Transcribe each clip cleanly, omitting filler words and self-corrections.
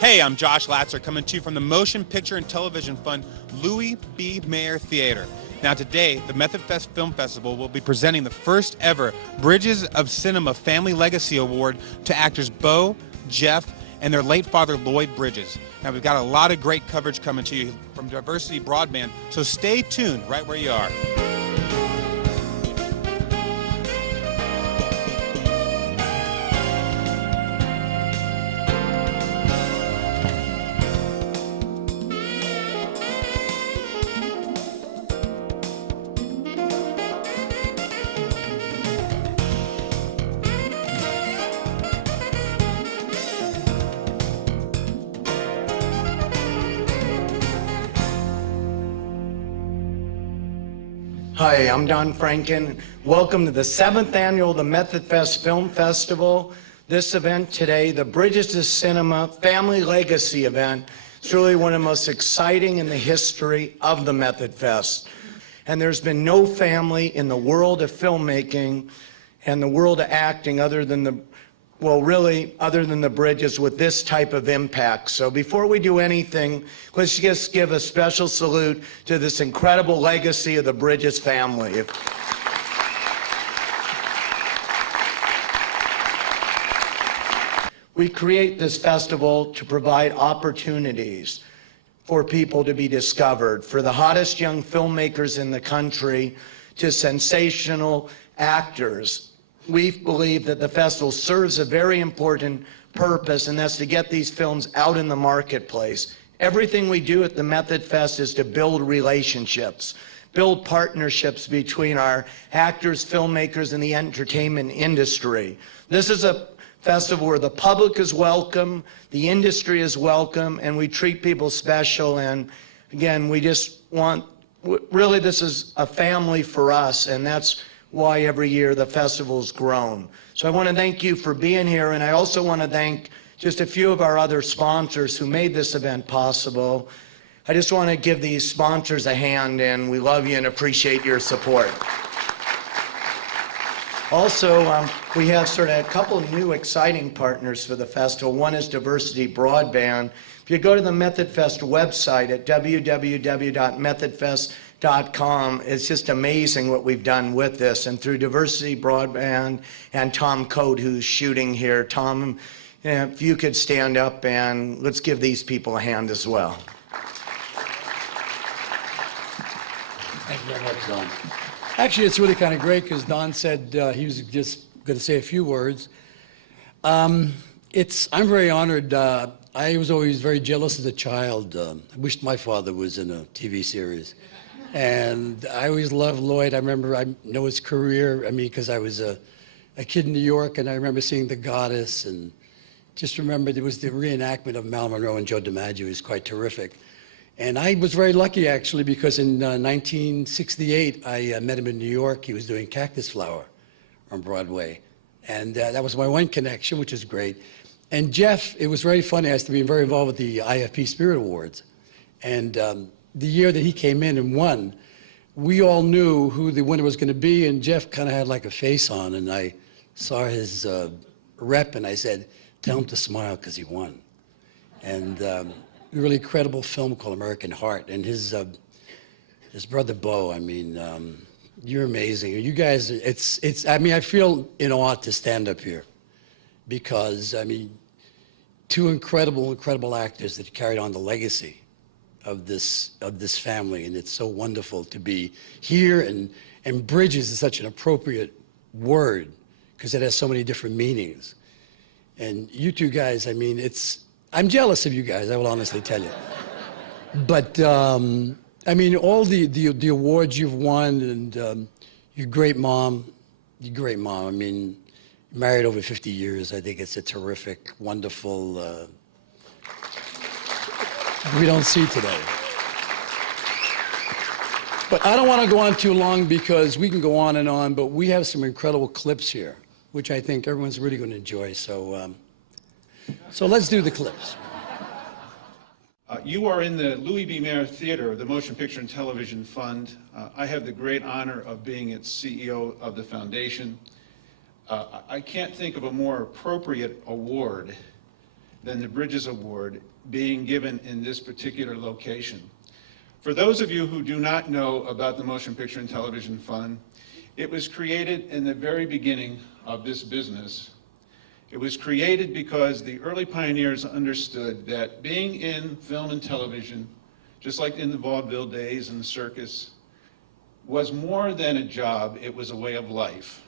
Hey, I'm Josh Latzer coming to you from the Motion Picture and Television Fund Louis B. Mayer Theater. Now today, the Method Fest Film Festival will be presenting the first ever Bridges of Cinema Family Legacy Award to actors Beau, Jeff, and their late father Lloyd Bridges. Now we've got a lot of great coverage coming to you from Diversity Broadband, so stay tuned right where you are. Hi, I'm Don Franken. Welcome to the 7th annual The Method Fest Film Festival. This event today, the Bridges to Cinema Family Legacy event, is really one of the most exciting in the history of the Method Fest. And there's been no family in the world of filmmaking and the world of acting other than the Bridges with this type of impact. So before we do anything, let's just give a special salute to this incredible legacy of the Bridges family. We create this festival to provide opportunities for people to be discovered, for the hottest young filmmakers in the country to sensational actors. We believe that the festival serves a very important purpose, and that's to get these films out in the marketplace. Everything we do at the Method Fest is to build relationships, build partnerships between our actors, filmmakers, and the entertainment industry. This is a festival where the public is welcome, the industry is welcome, and we treat people special. And again, we just want, really this is a family for us, and that's why every year the festival's grown. So I want to thank you for being here, and I also want to thank just a few of our other sponsors who made this event possible. I just want to give these sponsors a hand, and we love you and appreciate your support. Also, we have sort of a couple new exciting partners for the festival. One is Diversity Broadband. If you go to the Method Fest website at www.methodfest.com, it's just amazing what we've done with this. And through Diversity Broadband and Tom Code, who's shooting here. Tom, if you could stand up and let's give these people a hand as well. Thank you very much, Don. Actually, it's really kind of great because Don said he was just going to say a few words. I'm very honored. I was always very jealous as a child. I wished my father was in a TV series. And I always loved Lloyd. I know his career, because I was a kid in New York, and I remember seeing The Goddess, and just remember there was the reenactment of Mal Monroe and Joe DiMaggio. It was quite terrific. And I was very lucky, actually, because in 1968, I met him in New York. He was doing Cactus Flower on Broadway. And that was my one connection, which is great. And Jeff, it was very funny. I used to be very involved with the IFP Spirit Awards. And the year that he came in and won, we all knew who the winner was going to be, and Jeff kind of had like a face on. And I saw his rep, and I said, tell him to smile because he won. And a really credible film called American Heart. And his brother Beau, you're amazing. You guys, I feel in awe to stand up here because, two incredible actors that carried on the legacy of this family, and it's so wonderful to be here. And Bridges is such an appropriate word because it has so many different meanings. And you two guys, I'm jealous of you guys, I will honestly tell you. But all the awards you've won, and you're a great mom. Married over 50 years. I think it's a terrific, wonderful, we don't see today. But I don't want to go on too long because we can go on and on, but we have some incredible clips here, which I think everyone's really going to enjoy. So let's do the clips. You are in the Louis B. Mayer Theater, the Motion Picture and Television Fund. I have the great honor of being its CEO of the foundation. I can't think of a more appropriate award than the Bridges Award being given in this particular location. For those of you who do not know about the Motion Picture and Television Fund, it was created in the very beginning of this business. It was created because the early pioneers understood that being in film and television, just like in the vaudeville days and the circus, was more than a job, it was a way of life.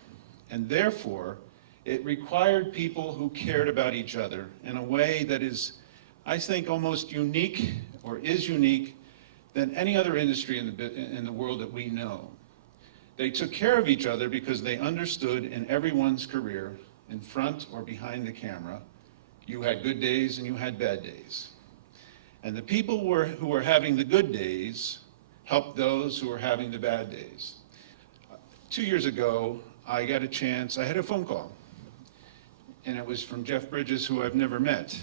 And therefore, it required people who cared about each other in a way that is, I think, almost unique, or is unique, than any other industry in the world that we know. They took care of each other because they understood in everyone's career, in front or behind the camera, you had good days and you had bad days. And the people who were having the good days helped those who were having the bad days. 2 years ago, I got a chance, I had a phone call, and it was from Jeff Bridges, who I've never met,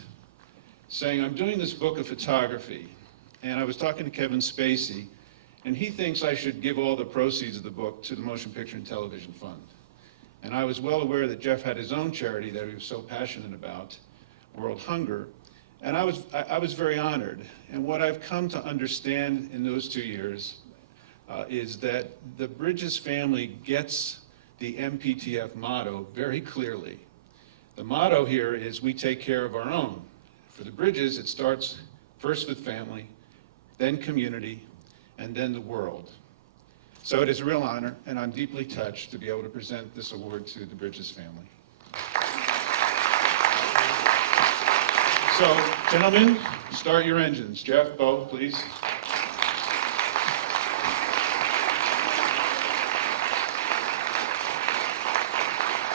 saying, I'm doing this book of photography, and I was talking to Kevin Spacey, and he thinks I should give all the proceeds of the book to the Motion Picture and Television Fund. And I was well aware that Jeff had his own charity that he was so passionate about, World Hunger, and I was very honored. And what I've come to understand in those 2 years is that the Bridges family gets the MPTF motto very clearly. The motto here is we take care of our own. For the Bridges, it starts first with family, then community, and then the world. So it is a real honor, and I'm deeply touched to be able to present this award to the Bridges family. So, gentlemen, start your engines. Jeff, Beau, please.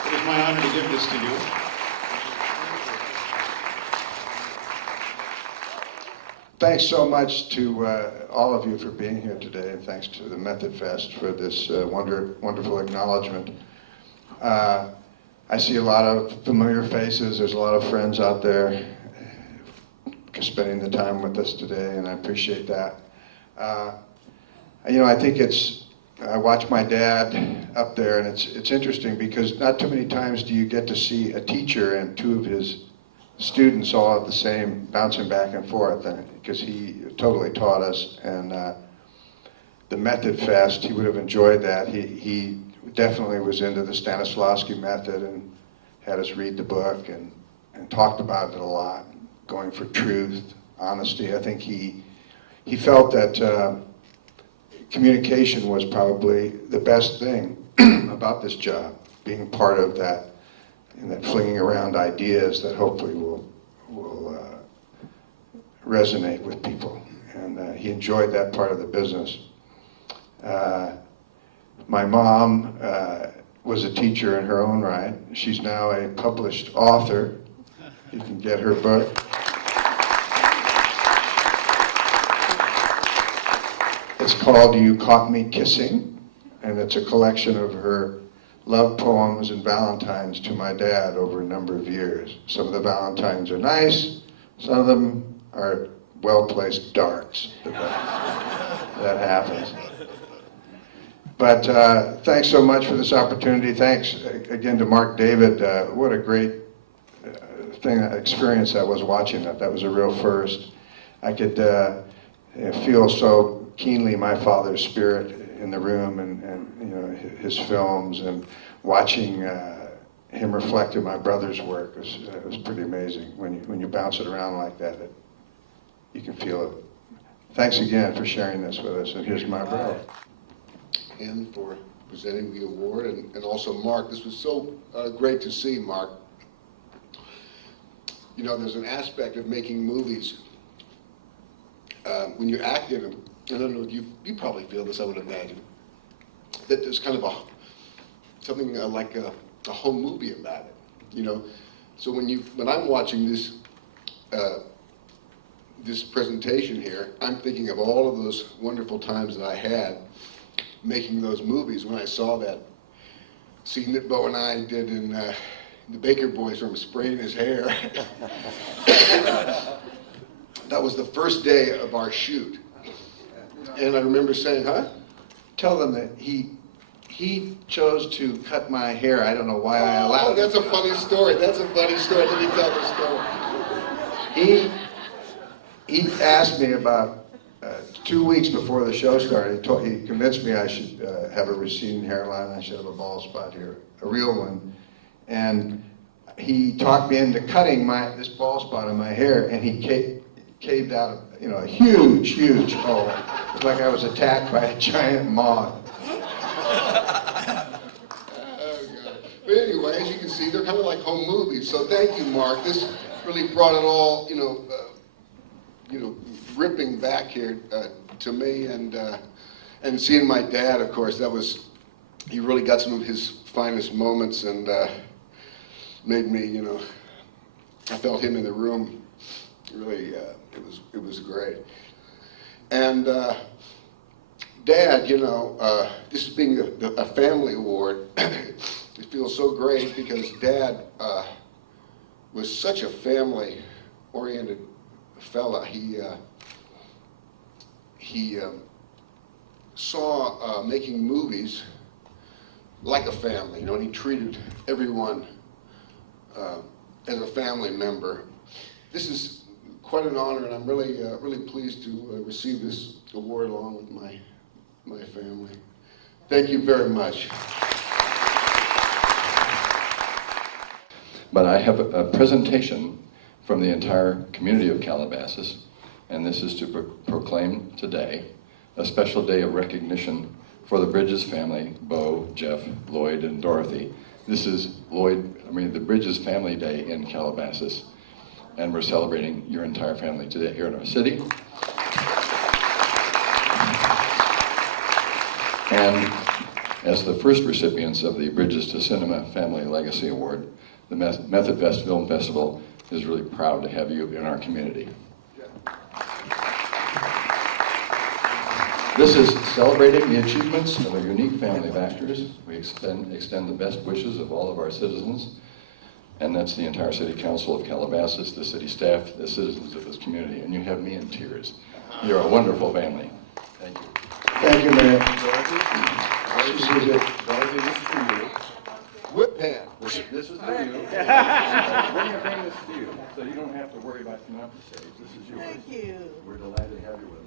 It is my honor to give this to you. Thanks so much to all of you for being here today, and thanks to the Method Fest for this wonderful acknowledgement. I see a lot of familiar faces. There's a lot of friends out there spending the time with us today, and I appreciate that. You know, I think I watch my dad up there, and it's interesting because not too many times do you get to see a teacher and two of his students all at the same, bouncing back and forth, because he totally taught us. And the Method Fest, he would have enjoyed that. He definitely was into the Stanislavski method and had us read the book and talked about it a lot, going for truth, honesty. I think he felt that communication was probably the best thing about this job, being part of that, and that flinging around ideas that hopefully will resonate with people. And he enjoyed that part of the business. My mom was a teacher in her own right. She's now a published author. You can get her book. It's called You Caught Me Kissing, and it's a collection of her love poems and valentines to my dad over a number of years. Some of the valentines are nice, some of them are well-placed darts. That happens. But thanks so much for this opportunity. Thanks again to Mark David. What a great experience that was watching that. That was a real first. I could feel so keenly my father's spirit in the room, and you know, his films, and watching him reflect in my brother's work was pretty amazing. When you bounce it around like that, you can feel it. Thanks again for sharing this with us, and here's my brother. And for presenting the award, and also Mark. This was so great to see, Mark. You know, there's an aspect of making movies when you act in them. I don't know, you probably feel this, I would imagine, that there's kind of something like a home movie about it, you know. So when I'm watching this this presentation here, I'm thinking of all of those wonderful times that I had making those movies. When I saw that scene that Beau and I did in the Baker Boys from spraying his hair, that was the first day of our shoot. And I remember saying, huh? Tell them that he chose to cut my hair. I don't know why I allowed it. Oh, that's a funny story. That's a funny story. Let me tell the story. he asked me about 2 weeks before the show started. He convinced me I should have a receding hairline. I should have a bald spot here, a real one. And he talked me into cutting this bald spot in my hair, and he caved out, a huge, huge hole. It was like I was attacked by a giant moth. But anyway, as you can see, they're kind of like home movies. So thank you, Mark. This really brought it all, ripping back here to me, and seeing my dad. Of course, he really got some of his finest moments, and made me, I felt him in the room. Really, it was great. And Dad, this being a family award. It feels so great because Dad was such a family-oriented fella. He saw making movies like a family, and he treated everyone as a family member. This is quite an honor, and I'm really, really pleased to receive this award along with my family. Thank you very much. But I have a presentation from the entire community of Calabasas, and this is to proclaim today a special day of recognition for the Bridges family, Beau, Jeff, Lloyd, and Dorothy. This is the Bridges Family Day in Calabasas, and we're celebrating your entire family today here in our city. And as the first recipients of the Bridges to Cinema Family Legacy Award, the Method Fest Film Festival is really proud to have you in our community. This is celebrating the achievements of a unique family of actors. We extend the best wishes of all of our citizens, and that's the entire City Council of Calabasas, the city staff, the citizens of this community, and you have me in tears. You're a wonderful family. Thank you. Thank you, Mayor. Dorothy, this is for you. Whip pan. This is for you. We're going to bring this to you, so you don't have to worry about coming off the stage. This is yours. Thank you. We're delighted to have you with us.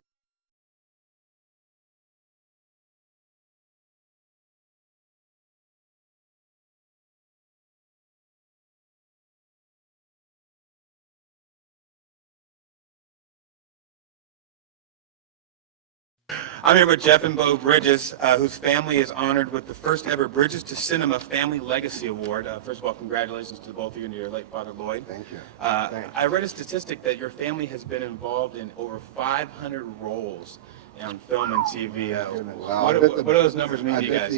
I'm here with Jeff and Beau Bridges, whose family is honored with the first ever Bridges to Cinema Family Legacy Award. First of all, congratulations to both of you and your late father, Lloyd. Thank you. I read a statistic that your family has been involved in over 500 roles on film and TV. Wow. What do those numbers mean to you guys?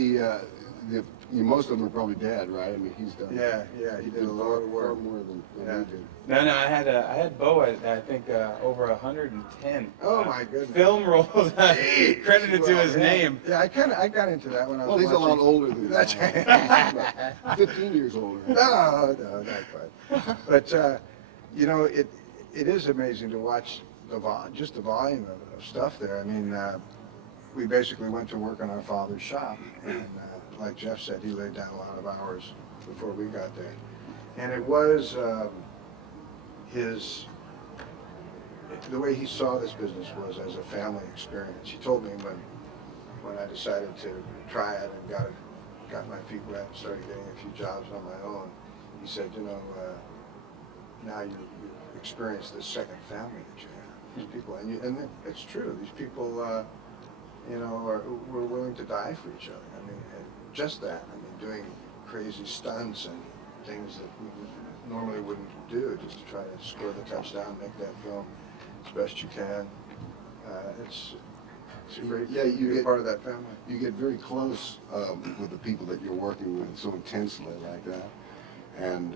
Most of them are probably Dad, right? I mean, he's done. Yeah, he did a lot of work. Far more than we did. No, I had Beau I think over 110. Oh my goodness. Film roles credited to his name. Yeah, I got into that when I was Well, he's a lot older than you. That's right. 15 years older. No, not quite. But, it is amazing to watch just the volume of stuff there. I mean, we basically went to work on our father's shop, and like Jeff said, he laid down a lot of hours before we got there. And it was the way he saw this business was as a family experience. He told me when I decided to try it and got my feet wet and started getting a few jobs on my own, he said, now you experience this second family that you have. These people, and it's true. These people, we're willing to die for each other. I mean, just that. I mean, doing crazy stunts and things that we normally wouldn't do just to try to score the touchdown, make that film as best you can. It's a great you get part of that family. You get very close with the people that you're working with so intensely like that. And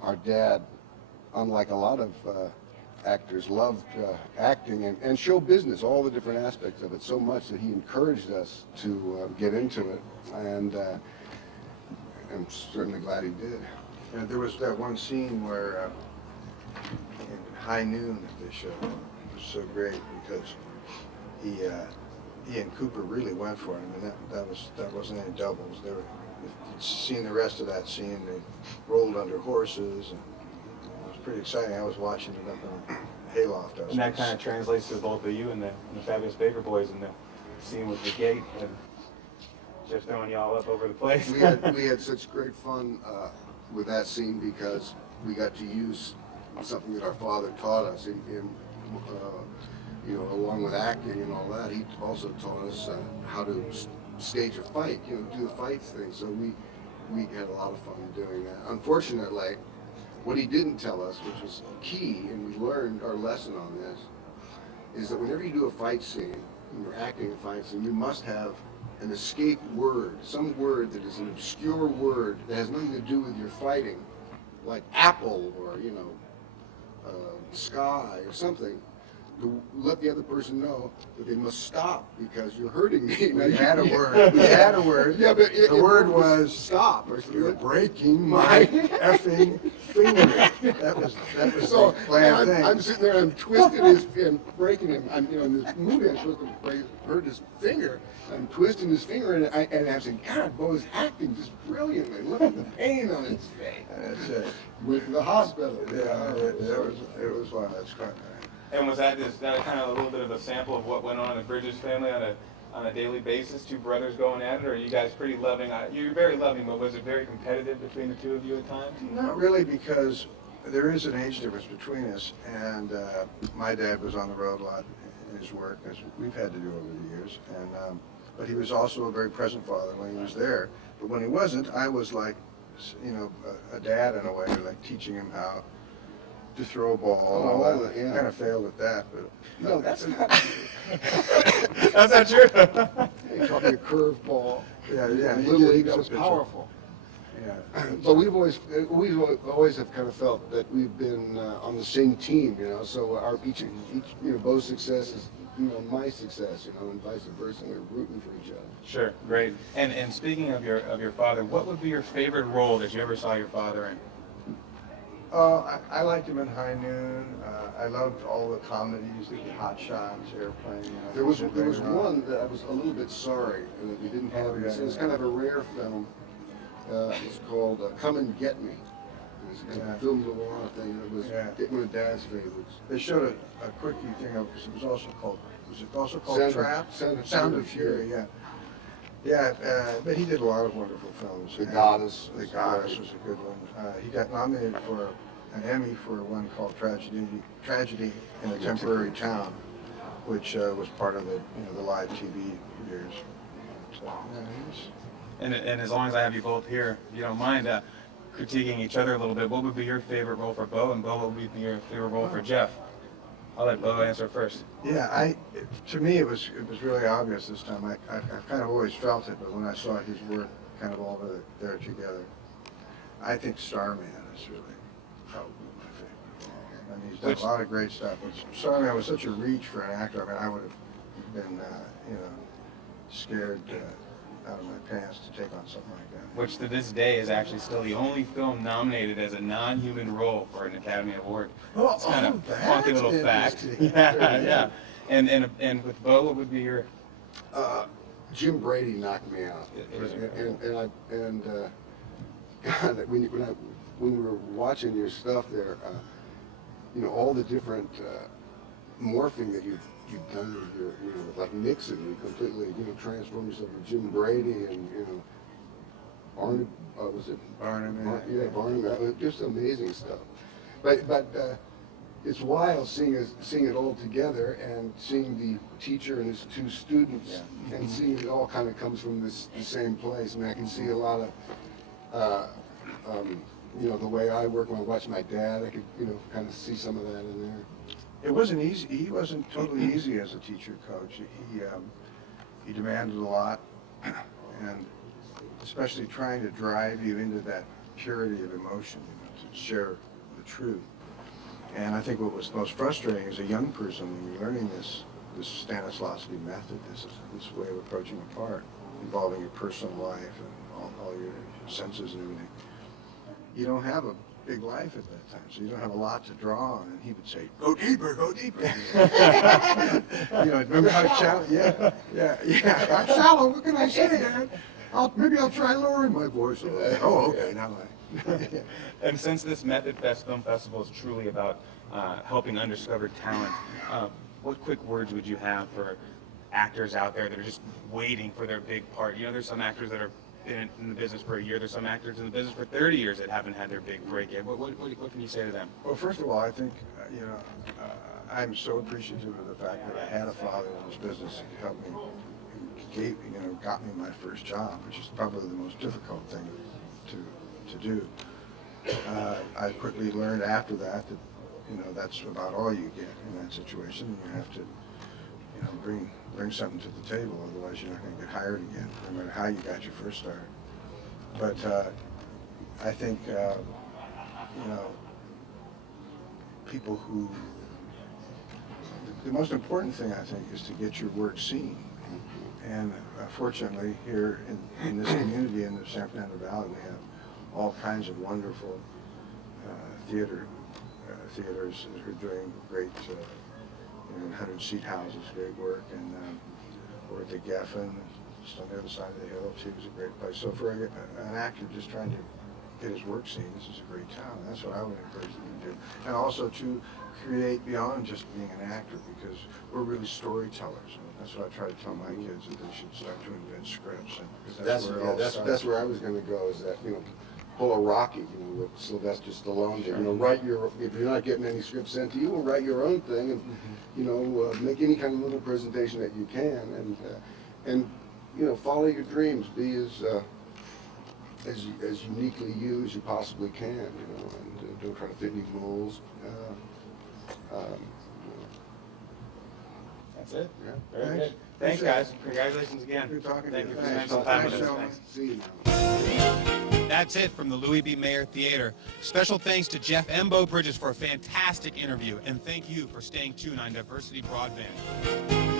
our dad, unlike a lot of actors, loved acting and show business, all the different aspects of it, so much that he encouraged us to get into it. And I'm certainly glad he did. And there was that one scene where in High Noon at this show, it was so great because he and Cooper really went for it. I mean, that wasn't any doubles. They were, seen the rest of that scene, they rolled under horses, and it was pretty exciting. I was watching it up in Hayloft. And that kind of translates to both of you and the Fabulous Baker Boys and the scene with the gate and just throwing y'all up over the place. We had such great fun with that scene because we got to use something that our father taught us in you know, along with acting and all that. He also taught us how to stage a fight, you know, do the fights thing. So we had a lot of fun doing that. Unfortunately, what he didn't tell us, which was key, and we learned our lesson on this, is that whenever you do a fight scene, when you're acting a fight scene, you must have an escape word, some word that is an obscure word that has nothing to do with your fighting, like apple or, you know, sky or something, to let the other person know that they must stop because you're hurting me. We had a word. We had a word. Yeah, but the word was stop. Or you're breaking my effing finger. That was so the glad thing. I'm sitting there and I'm twisting his and breaking him. I'm, you know, in this movie I'm supposed to hurt his finger. I'm twisting his finger and I'm saying, God, Beau is acting just brilliantly. Look at the pain on his face. That's it. With the hospital. Yeah, it was fun. That's quite nice. And was that kind of a little bit of a sample of what went on in the Bridges family on a daily basis? Two brothers going at it, or are you guys pretty loving? You're very loving, but was it very competitive between the two of you at times? Not really, because there is an age difference between us, and my dad was on the road a lot in his work, as we've had to do over the years, and but he was also a very present father when he was there. But when he wasn't, I was like, you know, a dad in a way, like teaching him how to throw a ball and all that. Yeah. Kind of failed at that, but No, that's not. That's not true. He taught me a curve ball. yeah, he Little did. league, He that was was a powerful. Yeah. But we've always have kind of felt that we've been on the same team, you know. So our each you know, Beau's success is, you know, my success, you know, and vice versa. We're rooting for each other. Sure, great. And speaking of your father, what would be your favorite role that you ever saw your father in? I liked him in High Noon. I loved all the comedies, the Hot Shots, Airplane. You know, There was one that I was a little bit sorry that we didn't have. It's kind of a rare film. It's called Come and Get Me. It's a film noir thing. It was one of Dad's favorites. They showed a quickie thing of because it was also called Sound of Fury. Yeah. Yeah, but he did a lot of wonderful films. The Goddess. The Goddess was a good one. He got nominated for an Emmy for one called Tragedy in a Temporary Town, which was part of the the live TV years. So, yeah, he was. And as long as I have you both here, if you don't mind critiquing each other a little bit, what would be your favorite role for Beau, and Beau, what would be your favorite role for Jeff? I'll let Beau answer first. Yeah, to me it was really obvious this time. I kind of always felt it, but when I saw his work kind of all there together, I think Starman is really probably my favorite role. I mean, he's done a lot of great stuff. But Starman was such a reach for an actor. I mean, I would have been, scared out of my pants to take on something like that. Which to this day is actually still the only film nominated as a non-human role for an Academy Award. It's kind of a funky little fact. Yeah. And with Beau, what would be your? Jim Brady knocked me out. God, when we were watching your stuff there, you know, all the different morphing that you've done with your, you know, like Nixon, you completely, you know, transformed yourself into Jim Brady and, you know, Barnum, was it? Barnum, yeah, Barnum, just amazing stuff. But it's wild seeing it all together and seeing the teacher and his two students and seeing it all kind of comes from the same place. I mean, I can see a lot of, you know, the way I work when I watch my dad, I could, you know, kind of see some of that in there. It wasn't easy. He wasn't totally easy as a teacher coach. He demanded a lot, and especially trying to drive you into that purity of emotion, you know, to share the truth. And I think what was most frustrating as a young person when you're learning this Stanislavski method, this way of approaching a part, involving your personal life and all your senses and everything. You don't have a big life at that time, so you don't have a lot to draw on. And he would say, "Go deeper, go deeper." You know, remember how shallow? Yeah. I'm shallow. What can I say, Dad? Maybe I'll try lowering my voice a little. Oh, okay, now I. And since this Method Fest Film Festival is truly about helping undiscovered talent, what quick words would you have for actors out there that are just waiting for their big part? You know, there's some actors that are in the business for a year. There's some actors in the business for 30 years that haven't had their big break yet. What can you say to them? Well, first of all, I think, I'm so appreciative of the fact that I had a father in this business who helped me, got me my first job, which is probably the most difficult thing to do. I quickly learned after that that's about all you get in that situation. You have to, bring something to the table, otherwise you're not going to get hired again, no matter how you got your first start. But I think, people who, the most important thing, I think, is to get your work seen. And fortunately, here in this community, in the San Fernando Valley, we have all kinds of wonderful theaters who are doing great, 100-seat houses, great work, and we're at the Geffen, just on the other side of the hill, too. It's a great place. So for an actor just trying to get his work seen, this is a great town. That's what I would encourage them to do. And also to create beyond just being an actor, because we're really storytellers. That's what I try to tell my kids, that they should start to invent scripts. And That's where I was going to go, is that, pull a Rocky, what Sylvester Stallone did. If you're not getting any scripts sent to you, well, write your own thing, and make any kind of little presentation that you can, and follow your dreams. Be as uniquely you as you possibly can, and don't try to fit any molds. That's it. Yeah. Very good. Thanks, guys. Congratulations again. Good talking to Thank you. you for spending some time with us. Thanks. See you now. That's it from the Louis B. Mayer Theater. Special thanks to Jeff and Beau Bridges for a fantastic interview, and thank you for staying tuned on Diversity Broadband.